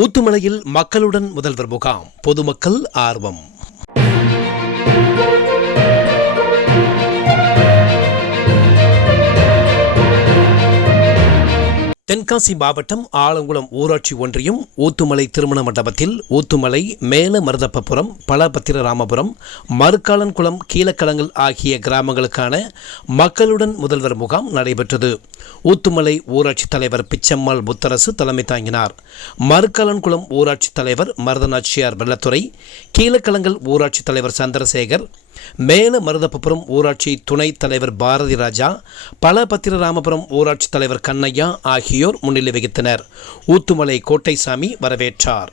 ஊத்துமலையில் மக்களுடன் முதல்வர் முகாம். பொதுமக்கள் ஆர்வம். தென்காசி மாவட்டம் ஆலங்குளம் ஊராட்சி ஒன்றியம் ஊத்துமலை திருமண மண்டபத்தில் ஊத்துமலை மேல மருதப்பபுரம் பலபத்திரராமபுரம் மறுக்காலன்குளம் கீழக்கலங்கள் ஆகிய கிராமங்களுக்கான மக்களுடன் முதல்வர் முகாம் நடைபெற்றது. ஊத்துமலை ஊராட்சி தலைவர் பிச்சம்மாள் புத்தரசு தலைமை தாங்கினார். மறுக்கலன்குளம் ஊராட்சி தலைவர் மருதநாச்சியார் வெள்ளத்துறை கீழக்கலங்கள் ஊராட்சி தலைவர் சந்திரசேகர் மேல மருதப்பபுரம் ஊராட்சி துணைத் தலைவர் பாரதி ராஜா பலபத்திரராமபுரம் ஊராட்சி தலைவர் கண்ணையா ஆகியோர் முன்னிலை வகித்தனர். ஊத்துமலை கோட்டைசாமி வரவேற்றார்.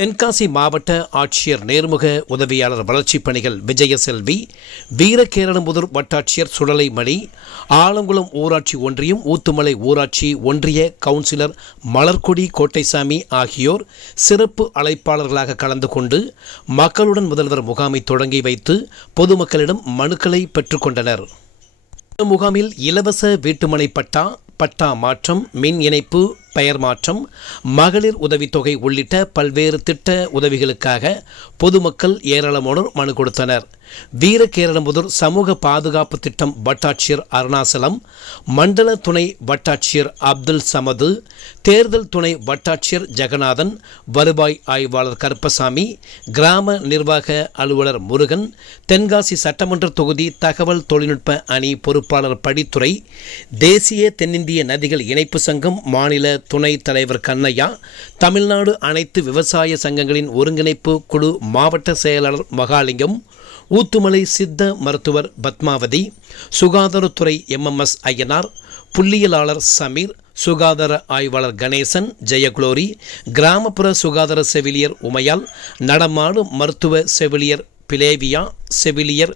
தென்காசி மாவட்ட ஆட்சியர் நேர்முக உதவியாளர் வளர்ச்சிப் பணிகள் விஜயசெல்வி வீரகேரளம்புதூர் வட்டாட்சியர் சுழலைமணி ஆலங்குளம் ஊராட்சி ஒன்றியம் ஊத்துமலை ஊராட்சி ஒன்றிய கவுன்சிலர் மலர்கொடி கோட்டைசாமி ஆகியோர் சிறப்பு அழைப்பாளர்களாக கலந்து கொண்டு மக்களுடன் முதல்வர் முகாமை தொடங்கி வைத்து பொதுமக்களிடம் மனுக்களை பெற்றுக்கொண்டனர் முகாமில் இலவச வீட்டுமனை பட்டா பட்டா மாற்றம் மின் இணைப்பு பெயர் மாற்றம் மகளிர் உதவித்தொகை உள்ளிட்ட பல்வேறு திட்ட உதவிகளுக்காக பொதுமக்கள் ஏராளமானோர் மனு கொடுத்தனர். வீரகேரளமுதூர் சமூக பாதுகாப்பு திட்டம் வட்டாட்சியர் அருணாசலம் மண்டல துணை வட்டாட்சியர் அப்துல் சமது தேர்தல் துணை வட்டாட்சியர் ஜெகநாதன் வருவாய் ஆய்வாளர் கருப்பசாமி கிராம நிர்வாக அலுவலர் முருகன் தென்காசி சட்டமன்ற தொகுதி தகவல் தொழில்நுட்ப அணி பொறுப்பாளர் படித்துறை தேசிய தென்னிந்திய நதிகள் இணைப்பு சங்கம் மாநில துணைத் தலைவர் கண்ணையா தமிழ்நாடு அனைத்து விவசாய சங்கங்களின் ஒருங்கிணைப்பு குழு மாவட்ட செயலாளர் மகாலிங்கம் ஊத்துமலை சித்த மருத்துவர் பத்மாவதி சுகாதாரத்துறை எம்எம்எஸ் ஐயனார் புள்ளியலாளர் சமீர் சுகாதார ஆய்வாளர் கணேசன் ஜெயகுலோரி கிராமப்புற சுகாதார செவிலியர் உமையால் நடமாடு மருத்துவ செவிலியர் பிளேவியா செவிலியர்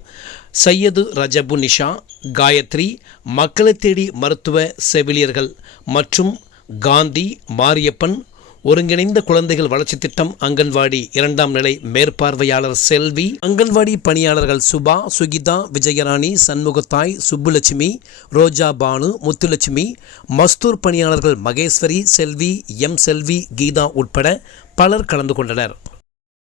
சையது ரஜபு நிஷா காயத்ரி மக்களை தேடி மருத்துவ செவிலியர்கள் மற்றும் காந்தி மாரியப்பன் ஒருங்கிணைந்த குழந்தைகள் வளர்ச்சி திட்டம் அங்கன்வாடி இரண்டாம் நிலை மேற்பார்வையாளர் செல்வி அங்கன்வாடி பணியாளர்கள் சுபா சுகிதா விஜயராணி சண்முகத்தாய் சுப்புலட்சுமி ரோஜா பானு முத்துலட்சுமி மஸ்தூர் பணியாளர்கள் மகேஸ்வரி செல்வி எம் செல்வி கீதா உட்பட பலர் கலந்து கொண்டனர்.